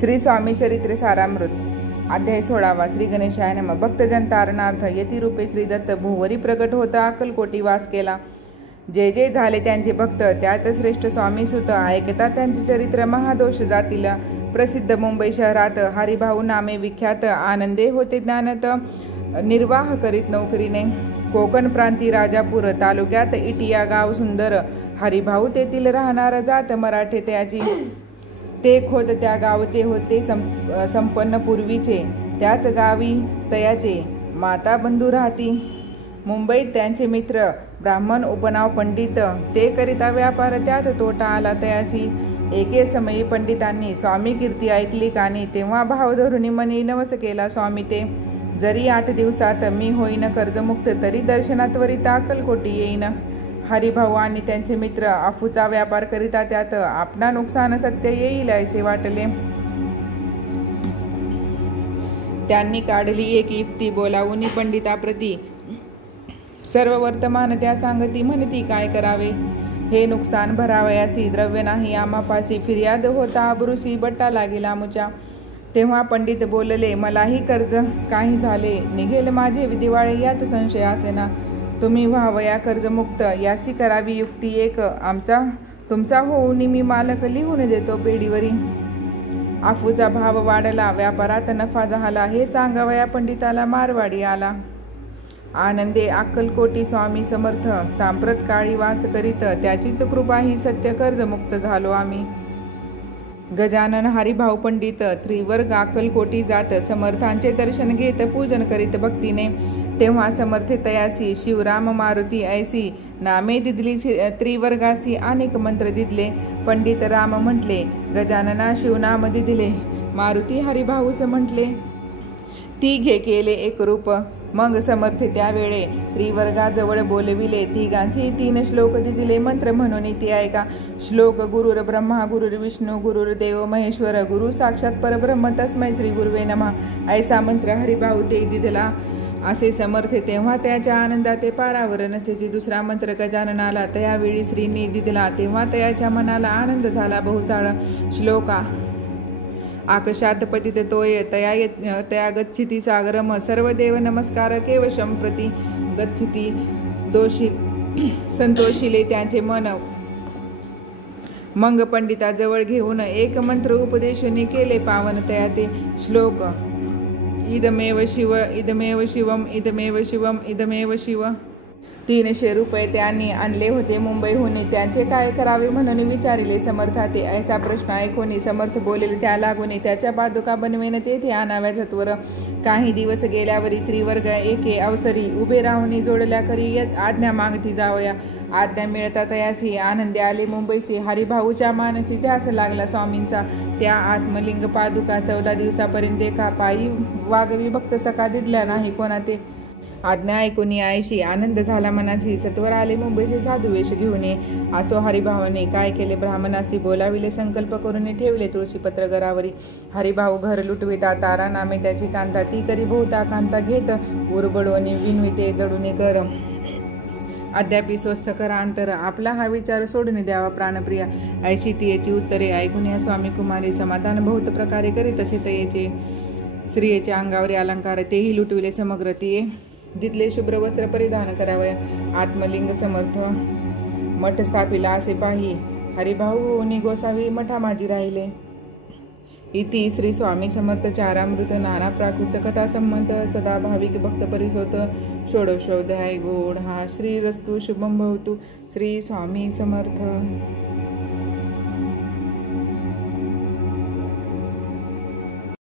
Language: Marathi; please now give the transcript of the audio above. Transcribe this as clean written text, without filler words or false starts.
श्री स्वामी चरित्र सारामृत अध्याय 16 श्री गणेशाय नमः। भक्तजन तारणार्थ यतिरूपे श्री दत्त भुवरी प्रगट होता अक्कलकोटी वास केला। जे जे झाले त्यांचे भक्त त्यात श्रेष्ठ स्वामी सुत ऐकता त्यांचे चरित्र महादोष जातील। प्रसिद्ध मुंबई शहरात हरिभाऊ नामे विख्यात आनंदे होते ज्ञानत निर्वाह करीत नोकरीने। कोकण प्रांती राजापूर तालुक्यात इटिया गाव सुंदर हरिभाऊ तेथील राहणार जात मराठे त्याची। ते खोत त्या गावचे होते संपन्न पूर्वीचे त्याच गावी तयाचे माता बंधू राहती। मुंबईत त्यांचे मित्र ब्राह्मण उपनाव पंडित ते करिता व्यापार त्यात तोटा आला तयासी। एके समयी पंडितांनी स्वामी कीर्ती ऐकली कानी तेव्हा भाव धरुणी मनी नवस केला स्वामी ते। जरी 8 दिवसात मी होईन कर्जमुक्त तरी दर्शनात वरिता अक्कलकोटी येईन। हरिभाऊ आणि त्यांचे मित्र अफूचा व्यापार करिता त्यात आपणा नुकसान सत्य येईल असे वाटले। त्यांनी काढली एक युक्ती बोलावून पंडिताप्रती सर्व वर्तमान त्या सांगती म्हणती काय करावे। हे नुकसान भरावयासी द्रव्य नाही आमापासी फिर्याद होता अब्रुसी बट्टा लागेला मुच्या। तेव्हा पंडित बोलले मलाही कर्ज काही झाले निघेल माझे दिवाळे यात संशय असेना। तुम्ही व्हावया कर्जमुक्त यासी करावी युक्ती एक आमचा तुमचा होऊन मी मालक लिहून देतो पेढीवरी। अफूचा भाव वाढला व्यापारात नफा झाला हे सांगावया पंडिताला मारवाडी आला। आनंदे अक्कलकोटी स्वामी समर्थ सांप्रत काळी वास करीत त्याचीच कृपा ही सत्य कर्जमुक्त झालो आम्ही। गजानन हरिभाऊ पंडित त्रिवर्ग अक्कलकोटी जात समर्थांचे दर्शन घेत पूजन करीत भक्तीने। तेव्हा समर्थे तयासी शिवराम मारुती ऐसी नामे दिदली त्रिवर्गासी अनेक मंत्र दिदले। पंडित राम म्हटले गजानना शिवनाम दिदले मारुती हरिभाऊस म्हटले ती घे केले एक रूप। मग समर्थे त्यावेळे त्रिवर्गाजवळ बोलविले तिघांची 3 श्लोक दिले मंत्र म्हणून ती ऐका। श्लोक गुरुर ब्रह्मा गुरुर विष्णू गुरुर देव महेश्वर गुरु साक्षात परब्रह्म तस्मै श्री गुरुवे नमः ऐसा मंत्र हरिभाऊ ते दिदला। असे समर्थे तेव्हा त्याच्या आनंदात ते पारावर नसेची। दुसरा मंत्र गजाननाला त्यावेळी श्रीनी दिदला तेव्हा त्याच्या मनाला आनंद झाला बहुसाळ। श्लोका आकाशात पतित तोय तया गच्छिती सागरम सर्व देव नमस्कार केवशम प्रति गच्छिती दोषी संतोषिले त्यांचे मन। मग पंडिताजवळ घेऊन एक मंत्र उपदेशनी केले पावन तया ते श्लोक इदमेव शिव इदमेव शिवम इदमेव शिवम इदमेव शिव। 300 रुपये त्यांनी आणले होते मुंबईहून त्यांचे काय करावे म्हणून विचारिले समर्थाते। ऐसा प्रश्न ऐकून समर्थ बोलले त्या लागून त्याच्या पादुका बनवेन तेथे आणाव्या सत्वर। काही दिवस गेल्यावरी त्रिवर्ग एके अवसरी उभे राहून जोडल्या करी आज्ञा मागती जावया। आज्ञा मिळता तयासी आनंदी आले मुंबईसी। हरिभाऊच्या मानसी ध्यास लागला स्वामींचा त्या आत्मलिंग पादुका 14 दिवसापर्यंत एका पायी वागवी भक्त सका दिदल्या नाही कोणा ते। आज्ञा ऐकून आईशी आनंद झाला मनासी सत्वर आले मुंबईचे साधू वेश घेऊन ये। असो हरिभावाने काय केले ब्राह्मणासी बोलाविले संकल्प करून ठेवले तुळशीपत्र घरावरी। हरिभाऊ घर लुटविता तारा नामे त्याची कांता ती करी बहुता कांता घेत उरबडवणी विनविते जडूने कर अद्यापि स्वस्थ करा अंतर आपला हा विचार सोडून द्यावा प्राणप्रिया। ऐशी ती याची उत्तरे ऐकून या स्वामी कुमारी समाधान बहुत प्रकारे करीत असे तयेचे। स्त्रियेच्या अंगावरी अलंकार तेही लुटविले समग्र तिये दिदले शुभ्र वस्त्र परिधान करावया। आत्मलिंग समर्थ मठ स्थापिला असे पाही हरिभाऊ गोसावी मठा माझी राहिले। इति श्री स्वामी समर्थ चारामृत नाना प्राकृत कथा संबंध सदा भाविक भक्त परिसोत षोडशोध्याय गोड हा श्री रस्तु शुभम भवतु। श्री स्वामी समर्थ।